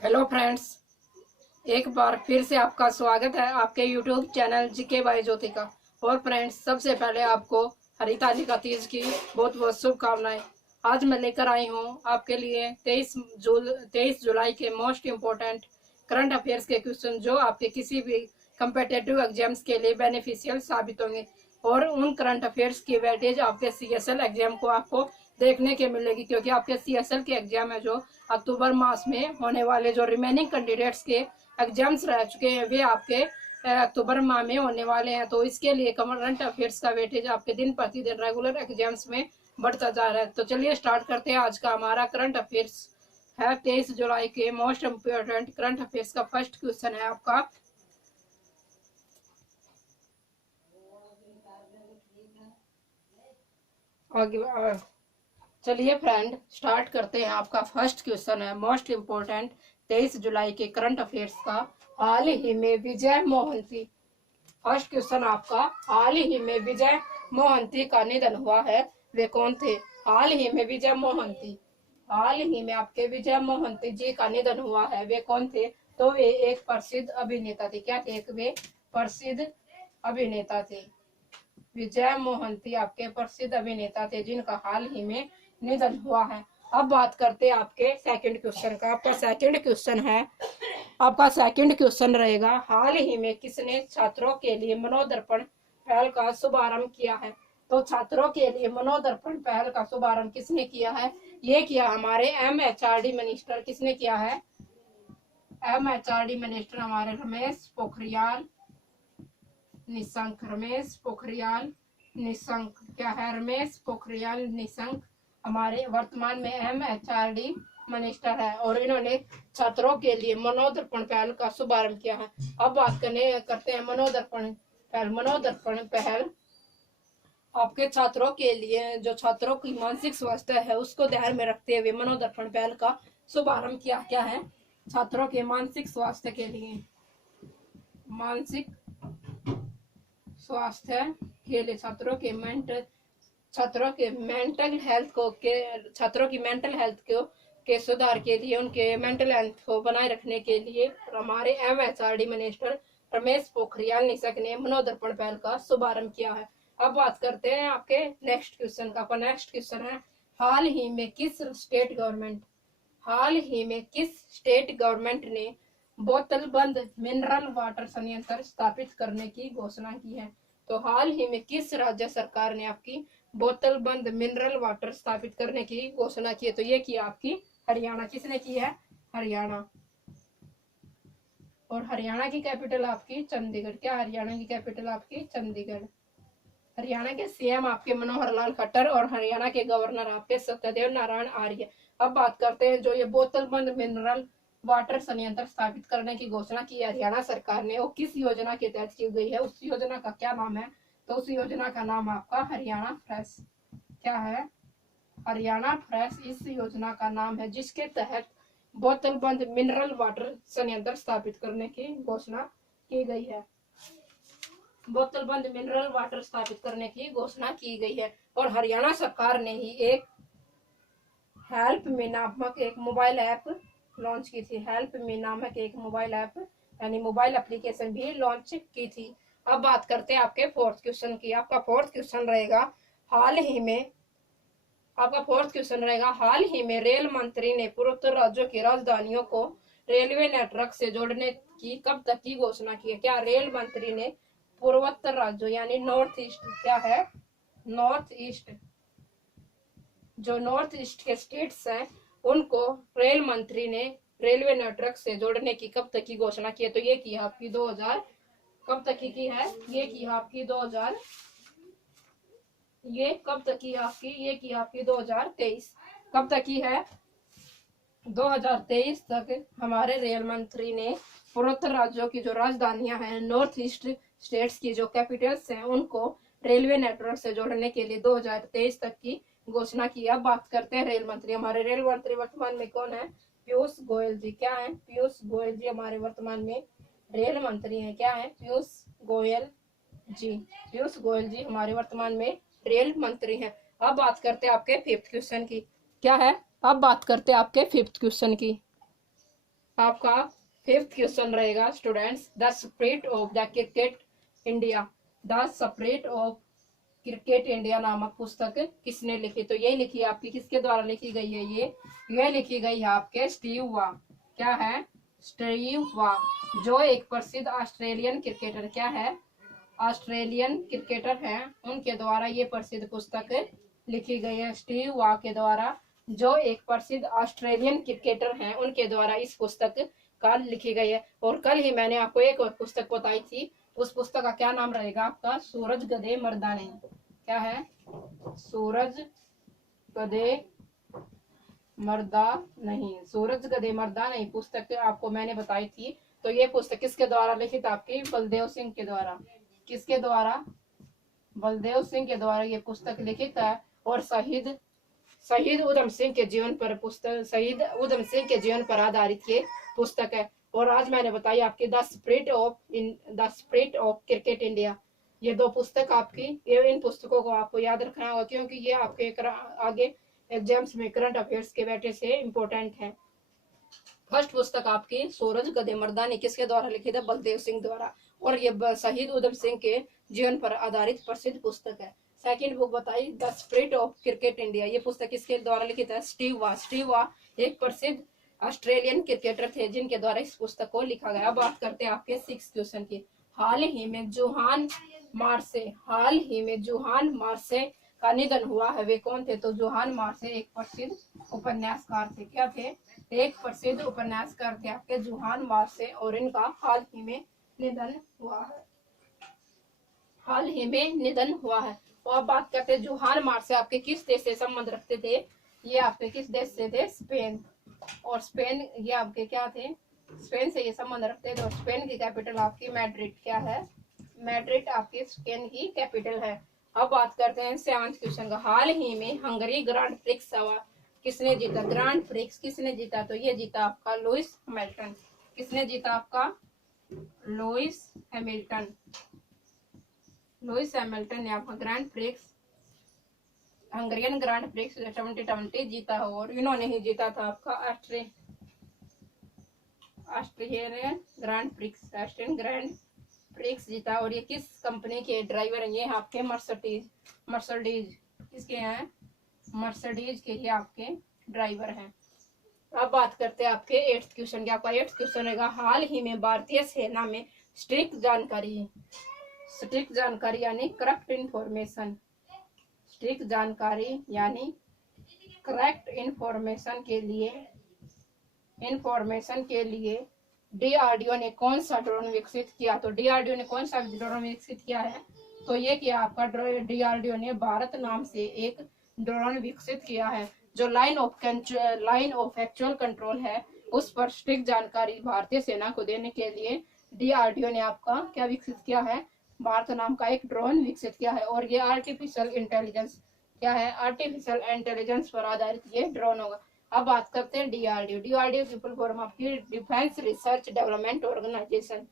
Hello friends, एक बार फिर से आपका स्वागत है आपके यूट्यूब चैनल जीके बाय ज्योति का। और फ्रेंड्स, सबसे पहले आपको हरितालिका तीज की बहुत बहुत शुभकामनाएं। आज मैं लेकर आई हूँ आपके लिए 23 जुलाई के मोस्ट इम्पोर्टेंट करंट अफेयर्स के क्वेश्चन, जो आपके किसी भी कम्पिटेटिव एग्जाम्स के लिए बेनिफिशियल साबित होंगे। और उन करंट अफेयर्स की वेटेज आपके सीएसएल एग्जाम को आपको देखने के मिलेगी, क्योंकि आपके सीएसएल के एग्जाम है जो अक्टूबर मास में होने वाले, जो रिमेनिंग कैंडिडेट्स के एग्जाम्स रह चुके हैं वे आपके अक्टूबर माह में होने वाले हैं। तो इसके लिए करंट अफेयर्स का वेटेज आपके दिन प्रतिदिन रेगुलर एग्जाम्स में बढ़ता जा रहा है। तो चलिए स्टार्ट करते हैं। आज का हमारा करंट अफेयर्स है 23 जुलाई के मोस्ट इम्पोर्टेंट करंट अफेयर्स का फर्स्ट क्वेश्चन है आपका। चलिए फ्रेंड, स्टार्ट करते हैं। आपका फर्स्ट क्वेश्चन है मोस्ट इम्पोर्टेंट 23 जुलाई के करंट अफेयर्स का। हाल ही में विजय मोहंती, फर्स्ट क्वेश्चन आपका, हाल ही में विजय मोहंती का निधन हुआ है, वे कौन थे? हाल ही में विजय मोहंती, हाल ही में आपके विजय मोहंती जी का निधन हुआ है, वे कौन थे? तो वे एक प्रसिद्ध अभिनेता थे। क्या थे? वे प्रसिद्ध अभिनेता थे। विजय मोहंती आपके प्रसिद्ध अभिनेता थे जिनका हाल ही में निधन हुआ है। अब बात करते हैं आपके सेकंड क्वेश्चन का। आपका सेकंड क्वेश्चन है, आपका सेकंड क्वेश्चन रहेगा, हाल ही में किसने छात्रों के लिए मनोदर्पण पहल का शुभारंभ किया है? तो छात्रों के लिए मनोदर्पण पहल का शुभारंभ किसने किया है? ये किया हमारे एमएचआरडी मिनिस्टर। किसने किया है? एमएचआरडी मिनिस्टर हमारे रमेश पोखरियाल निशंक। रमेश पोखरियाल निशंक। क्या है? रमेश पोखरियाल निशंक हमारे वर्तमान में एमएचआरडी मिनिस्टर है, और इन्होंने छात्रों के लिए मनोदर्पण पहल का शुभारंभ किया है। अब बात करते हैं मनोदर्पण पहल। मनोदर्पण पहल आपके छात्रों के लिए, जो छात्रों की मानसिक स्वास्थ्य है उसको ध्यान में रखते हुए मनोदर्पण पहल का शुभारंभ किया। क्या है? छात्रों के मानसिक स्वास्थ्य के लिए, मानसिक स्वास्थ्य के लिए छात्रों के मेंटल हेल्थ को छात्रों की मेंटल हेल्थ को के सुधार के लिए, उनके मेंटल हेल्थ को बनाए रखने के लिए हमारे एमएचआरडी मिनिस्टर रमेश पोखरियाल निशंक ने मनोदर्पण पहल का शुभारंभ किया है। अब बात करते हैं आपके नेक्स्ट क्वेश्चन का। नेक्स्ट क्वेश्चन है, हाल ही में किस स्टेट गवर्नमेंट ने बोतल बंद मिनरल वाटर संयंत्र स्थापित करने की घोषणा की है? तो हाल ही में किस राज्य सरकार ने आपकी बोतल बंद मिनरल वाटर स्थापित करने की घोषणा की है? तो ये किया आपकी हरियाणा। किसने की है? हरियाणा। और हरियाणा की कैपिटल आपकी चंडीगढ़। क्या हरियाणा की कैपिटल आपकी चंडीगढ़? हरियाणा के सीएम आपके मनोहर लाल खट्टर, और हरियाणा के गवर्नर आपके सत्यदेव नारायण आर्य। अब बात करते हैं, जो ये बोतल बंद मिनरल वाटर संयंत्र स्थापित करने की घोषणा की हरियाणा सरकार ने, वो किस योजना के तहत की गई है? उस योजना का क्या नाम है? तो उस योजना का नाम आपका हरियाणा फ्रेश। क्या है? हरियाणा फ्रेश इस योजना का नाम है, जिसके तहत बोतल बंद मिनरल वाटर संयंत्र स्थापित करने की घोषणा की गई है। बोतल बंद मिनरल वाटर स्थापित करने की घोषणा की गई है। और हरियाणा सरकार ने ही एक हेल्प मी नामक एक मोबाइल ऐप लॉन्च की थी। हेल्प मी नामक एक मोबाइल ऐप यानी मोबाइल एप्लीकेशन भी लॉन्च की थी। अब बात करते हैं आपके फोर्थ क्वेश्चन की। आपका फोर्थ क्वेश्चन रहेगा, हाल ही में रेल मंत्री ने पूर्वोत्तर राज्यों की राजधानियों को रेलवे नेटवर्क से जोड़ने की कब तक की घोषणा की है? क्या रेल मंत्री ने पूर्वोत्तर राज्यों यानी नॉर्थ ईस्ट, क्या है? नॉर्थ ईस्ट, जो नॉर्थ ईस्ट के स्टेट्स हैं उनको रेल मंत्री ने रेलवे नेटवर्क से जोड़ने की कब तक की घोषणा की है? तो ये की आपकी 2000, कब तक की है? ये की आपकी 2000, ये कब तक की आपकी? ये की आपकी 2023। कब तक की है? 2023 तक हमारे रेल मंत्री ने पूर्वोत्तर राज्यों की जो राजधानियां हैं, नॉर्थ ईस्ट स्टेट्स की जो कैपिटल्स हैं, उनको रेलवे नेटवर्क से जोड़ने के लिए 2023 तक की घोषणा की। अब बात करते हैं रेल मंत्री। हमारे रेल मंत्री वर्तमान में कौन है? पीयूष गोयल जी। क्या है? पीयूष गोयल जी हमारे वर्तमान में रेल मंत्री हैं। क्या है? पीयूष गोयल जी। पीयूष गोयल जी हमारे वर्तमान में रेल मंत्री हैं। अब बात करते हैं आपके फिफ्थ क्वेश्चन की। क्या है? अब बात करते हैं आपके फिफ्थ क्वेश्चन की। आपका फिफ्थ क्वेश्चन रहेगा students, the spirit of the cricket India. The spirit of cricket India नामक पुस्तक किसने लिखी? तो ये लिखी आपकी किसके द्वारा लिखी गई है? ये लिखी गई है आपके स्टीव वॉ। क्या है? स्टीव वॉ, जो एक प्रसिद्ध ऑस्ट्रेलियन क्रिकेटर, क्या है? ऑस्ट्रेलियन क्रिकेटर हैं, उनके द्वारा ये प्रसिद्ध पुस्तक लिखी गई है। स्टीव वॉ के द्वारा, जो एक प्रसिद्ध ऑस्ट्रेलियन क्रिकेटर हैं, उनके द्वारा इस पुस्तक का लिखी गई है। और कल ही मैंने आपको एक और पुस्तक बताई थी, उस पुस्तक का क्या नाम रहेगा आपका? सूरज गधे मर्दानी। क्या है? सूरज गधे मर्दा नहीं, सूरज गधे मर्दा नहीं पुस्तक आपको मैंने बताई थी। तो ये पुस्तक किसके द्वारा लिखित? आपकी बलदेव सिंह के द्वारा। किसके द्वारा? बलदेव सिंह के द्वारा ये पुस्तक लिखित है। और शहीद उधम सिंह के जीवन पर पुस्तक, शहीद उधम सिंह के जीवन पर आधारित ये पुस्तक है। और आज मैंने बताई आपकी the spirit of cricket India. ये दो पुस्तक आपकी, ये इन पुस्तकों को आपको याद रखना होगा, क्योंकि ये आपके आगे एग्जाम्स में करंट अफेयर्स के बैठे से इम्पोर्टेंट है। फर्स्ट पुस्तक आपकी सूरज गधे मर्दानी किसके द्वारा लिखी है? बलदेव सिंह द्वारा। और ये शहीद उधम सिंह के जीवन पर आधारित प्रसिद्ध पुस्तक है। सेकंड बुक बताई the spirit of cricket India. ये पुस्तक किसके द्वारा लिखित है? Steve Waugh. स्टीव वॉ एक प्रसिद्ध ऑस्ट्रेलियन क्रिकेटर थे, जिनके द्वारा इस पुस्तक को लिखा गया। बात करते हैं आपके 6 क्वेश्चन की। हाल ही में जोहान मार्से का निधन हुआ है, वे कौन थे? तो जोहान मार्से एक प्रसिद्ध उपन्यासकार थे। क्या थे? एक प्रसिद्ध उपन्यासकार थे आपके जोहान मार्से, और इनका हाल ही में निधन हुआ है। तो अब बात करते हैं जोहान मार्से आपके किस देश से संबंध रखते थे? ये आपके किस देश से थे? स्पेन। और स्पेन ये आपके क्या थे? स्पेन से ये संबंध रखते थे। और स्पेन की कैपिटल आपकी मैड्रिड। क्या है? मैड्रिड आपकी स्पेन की कैपिटल है। अब बात करते हैं 7th क्वेश्चन का। हाल ही में हंगरी ग्रांड प्रिक्स किसने जीता? ग्रांड प्रिक्स किसने जीता? तो ये जीता आपका लुइस हैमिल्टन। किसने जीता? आपका लुइस हैमिल्टन ने आपका grand prix, Hungarian grand prix 2020 जीता हो। और इन्होंने ही जीता था आपका ऑस्ट्रेलियन ग्रांड प्रिक्स जीता। और ये किस कंपनी के ड्राइवर हैं? ये आपके मर्सिडीज किसके हैं? मर्सिडीज के ही आपके ड्राइवर हैं। अब बात करते हैं आपके 8th क्वेश्चन की। आपका 8th क्वेश्चन रहेगा, हाल ही में भारतीय सेना में स्ट्रिक्ट जानकारी यानी करेक्ट इंफॉर्मेशन, स्ट्रिक्ट जानकारी यानी करेक्ट इंफॉर्मेशन के लिए डीआरडीओ ने कौन सा ड्रोन विकसित किया? तो डीआरडीओ ने कौन सा ड्रोन विकसित किया है? तो ये किया आपका डीआरडीओ ने भारत नाम से एक ड्रोन विकसित किया है, जो लाइन ऑफ एक्चुअल कंट्रोल है, उस पर स्ट्रिक्ट जानकारी भारतीय सेना को देने के लिए डीआरडीओ ने आपका क्या विकसित किया है? भारत नाम का एक ड्रोन विकसित किया है। और ये आर्टिफिशियल इंटेलिजेंस पर आधारित ये ड्रोन होगा। अब बात करते हैं डीआरडीओ की फुल फॉर्म आपकी डिफेंस रिसर्च डेवलपमेंट ऑर्गेनाइजेशन।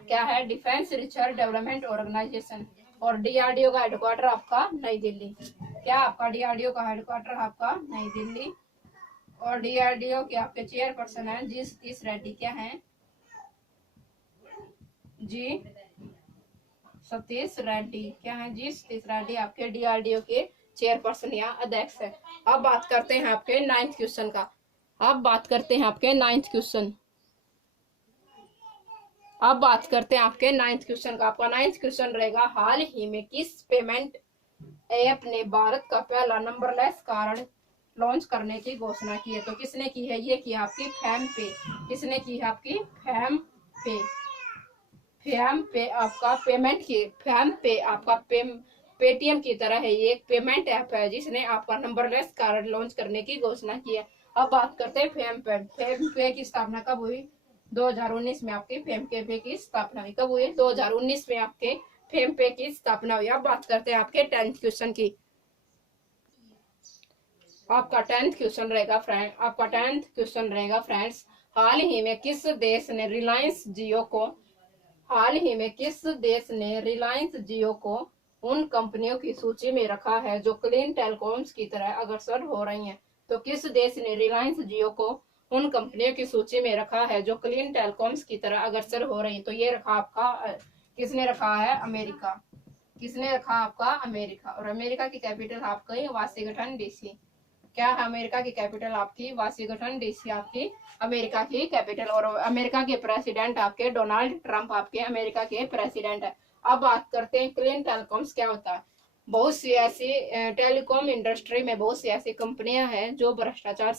क्या है? Defence research development organisation. और डीआरडीओ का हेडक्वार्टर आपका नई दिल्ली। क्या आपका डीआरडीओ का हेडक्वार्टर आपका नई दिल्ली। और डीआरडीओ के आपके चेयरपर्सन है जी सतीश रेड्डी। क्या है? जी सतीश रेड्डी। क्या है? जी सतीश रेड्डी आपके डीआरडीओ के चेयरपर्सन या अध्यक्ष है। अब बात करते हैं आपके 9th क्वेश्चन का। अब बात करते हैं आपके 9th क्वेश्चन का। आपका 9th क्वेश्चन रहेगा, हाल ही में किस पेमेंट ऐप ने भारत का पहला नंबरलेस कार्ड लॉन्च करने की घोषणा की है? तो किसने की है? ये की आपकी फैम पे। किसने की है? आपकी फैम पे आपका फैम पे आपका पेटीएम की तरह है, ये एक पेमेंट ऐप है जिसने आपका नंबरलेस कार्ड लॉन्च करने की घोषणा की है। अब बात करते हैं फैम पे की स्थापना कब हुई? 2019 में आपके फैम पे की स्थापना हुई। कब हुई? 2019 में आपके फैम पे की स्थापना हुई। अब बात करते हैं आपके 10th क्वेश्चन की। आपका 10th क्वेश्चन रहेगा फ्रेंड्स, हाल ही में किस देश ने रिलायंस जियो को उन कंपनियों की सूची में रखा है जो क्लीन टेलीकॉम्स की तरह अग्रसर हो रही हैं? तो किस देश ने रिलायंस जियो को उन कंपनियों की सूची में रखा है जो क्लीन टेलीकॉम्स की तरह अग्रसर हो रही। तो ये रखा आपका किसने रखा है? अमेरिका। किसने रखा? आपका अमेरिका। और अमेरिका की कैपिटल आपकी वाशिंगटन डीसी। क्या है अमेरिका की कैपिटल? आपकी वाशिंगटन डीसी आपकी अमेरिका की कैपिटल। और अमेरिका के प्रेसिडेंट आपके डोनाल्ड ट्रंप आपके अमेरिका के प्रेसिडेंट है। अब बात करते हैं क्लीन टेलीकॉम्स क्या होता है। बहुत सी ऐसी टेलीकॉम इंडस्ट्री में बहुत सी ऐसी कंपनियां हैं जो भ्रष्टाचार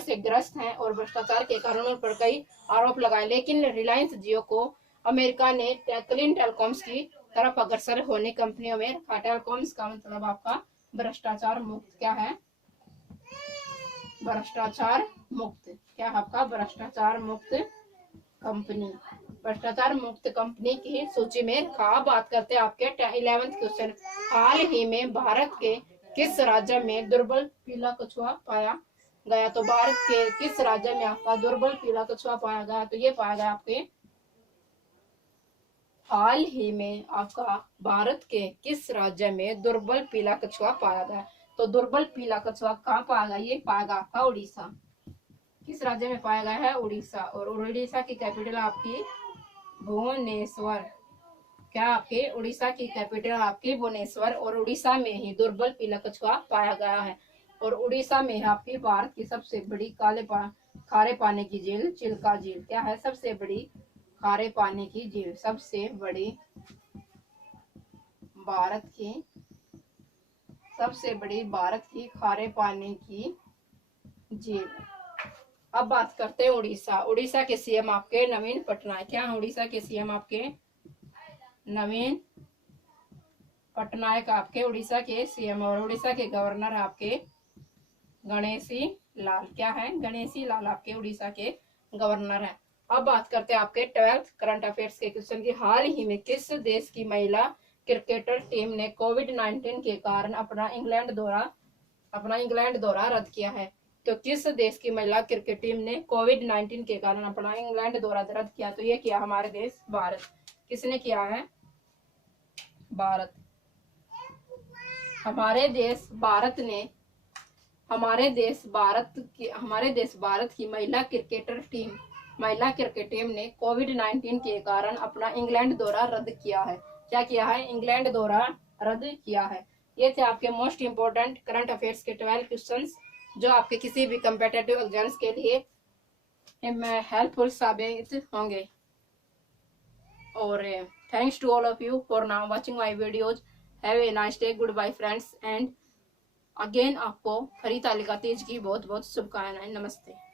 से ग्रस्त हैं और भ्रष्टाचार के कारणों पर कई आरोप लगाए, लेकिन रिलायंस जियो को अमेरिका ने क्लीन टेलीकॉम्स की तरफ अग्रसर होने कंपनियों में रखा। टेलीकॉम्स का मतलब आपका भ्रष्टाचार मुक्त। क्या है? भ्रष्टाचार मुक्त। क्या है आपका? भ्रष्टाचार मुक्त कंपनी। भ्रष्टाचार मुक्त कंपनी की सूची में रखा। बात करते हैं आपके 11th क्वेश्चन। हाल ही में भारत के किस राज्य में दुर्बल पीला कछुआ पाया गया? तो भारत के किस राज्य में आपका दुर्बल पीला कछुआ पाया गया? तो ये पाया गया आपके हाल ही में आपका भारत के किस राज्य में दुर्बल पीला कछुआ पाया गया? तो दुर्बल पीला कछुआ कहाँ पाया गया? ये पाया गया आपका उड़ीसा। किस राज्य में पाया गया है? उड़ीसा। और उड़ीसा की कैपिटल आपकी भुवनेश्वर। क्या आपके उड़ीसा की कैपिटल आपकी भुवनेश्वर। और उड़ीसा में ही दुर्बल पीला कछुआ पाया गया है। और उड़ीसा में आपकी भारत की सबसे बड़ी खारे पानी की झील चिल्का झील। क्या है? सबसे बड़ी खारे पानी की झील। सबसे बड़ी भारत की खारे पानी की झील। अब बात करते हैं उड़ीसा। उड़ीसा के सीएम आपके नवीन पटनायक। क्या है? उड़ीसा के सीएम आपके नवीन पटनायक आपके उड़ीसा के सीएम। और उड़ीसा के गवर्नर आपके गणेशी लाल। क्या है? गणेशी लाल आपके उड़ीसा के गवर्नर है। अब बात करते हैं आपके 12th करंट अफेयर्स के क्वेश्चन की। हाल ही में किस देश की महिला क्रिकेटर टीम ने कोविड-19 के कारण अपना इंग्लैंड दौरा रद्द किया है? तो किस देश की महिला क्रिकेट टीम ने कोविड-19 के कारण अपना इंग्लैंड दौरा रद्द किया? तो ये किया हमारे देश भारत। किसने किया है? भारत। हमारे देश भारत की महिला क्रिकेट टीम ने कोविड-19 के कारण अपना इंग्लैंड दौरा रद्द किया है। क्या किया है? इंग्लैंड दौरा रद्द किया है। ये थे आपके मोस्ट इंपोर्टेंट करंट अफेयर्स के 12 क्वेश्चंस जो आपके किसी भी कम्पिटिटिव एग्जाम्स के लिए हेल्पफुल साबित होंगे। और thanks to all of you for now watching my videos. Have a nice day. Good bye friends. And again आपको हरी तालिका तीज की बहुत बहुत शुभकामनाएं। नमस्ते।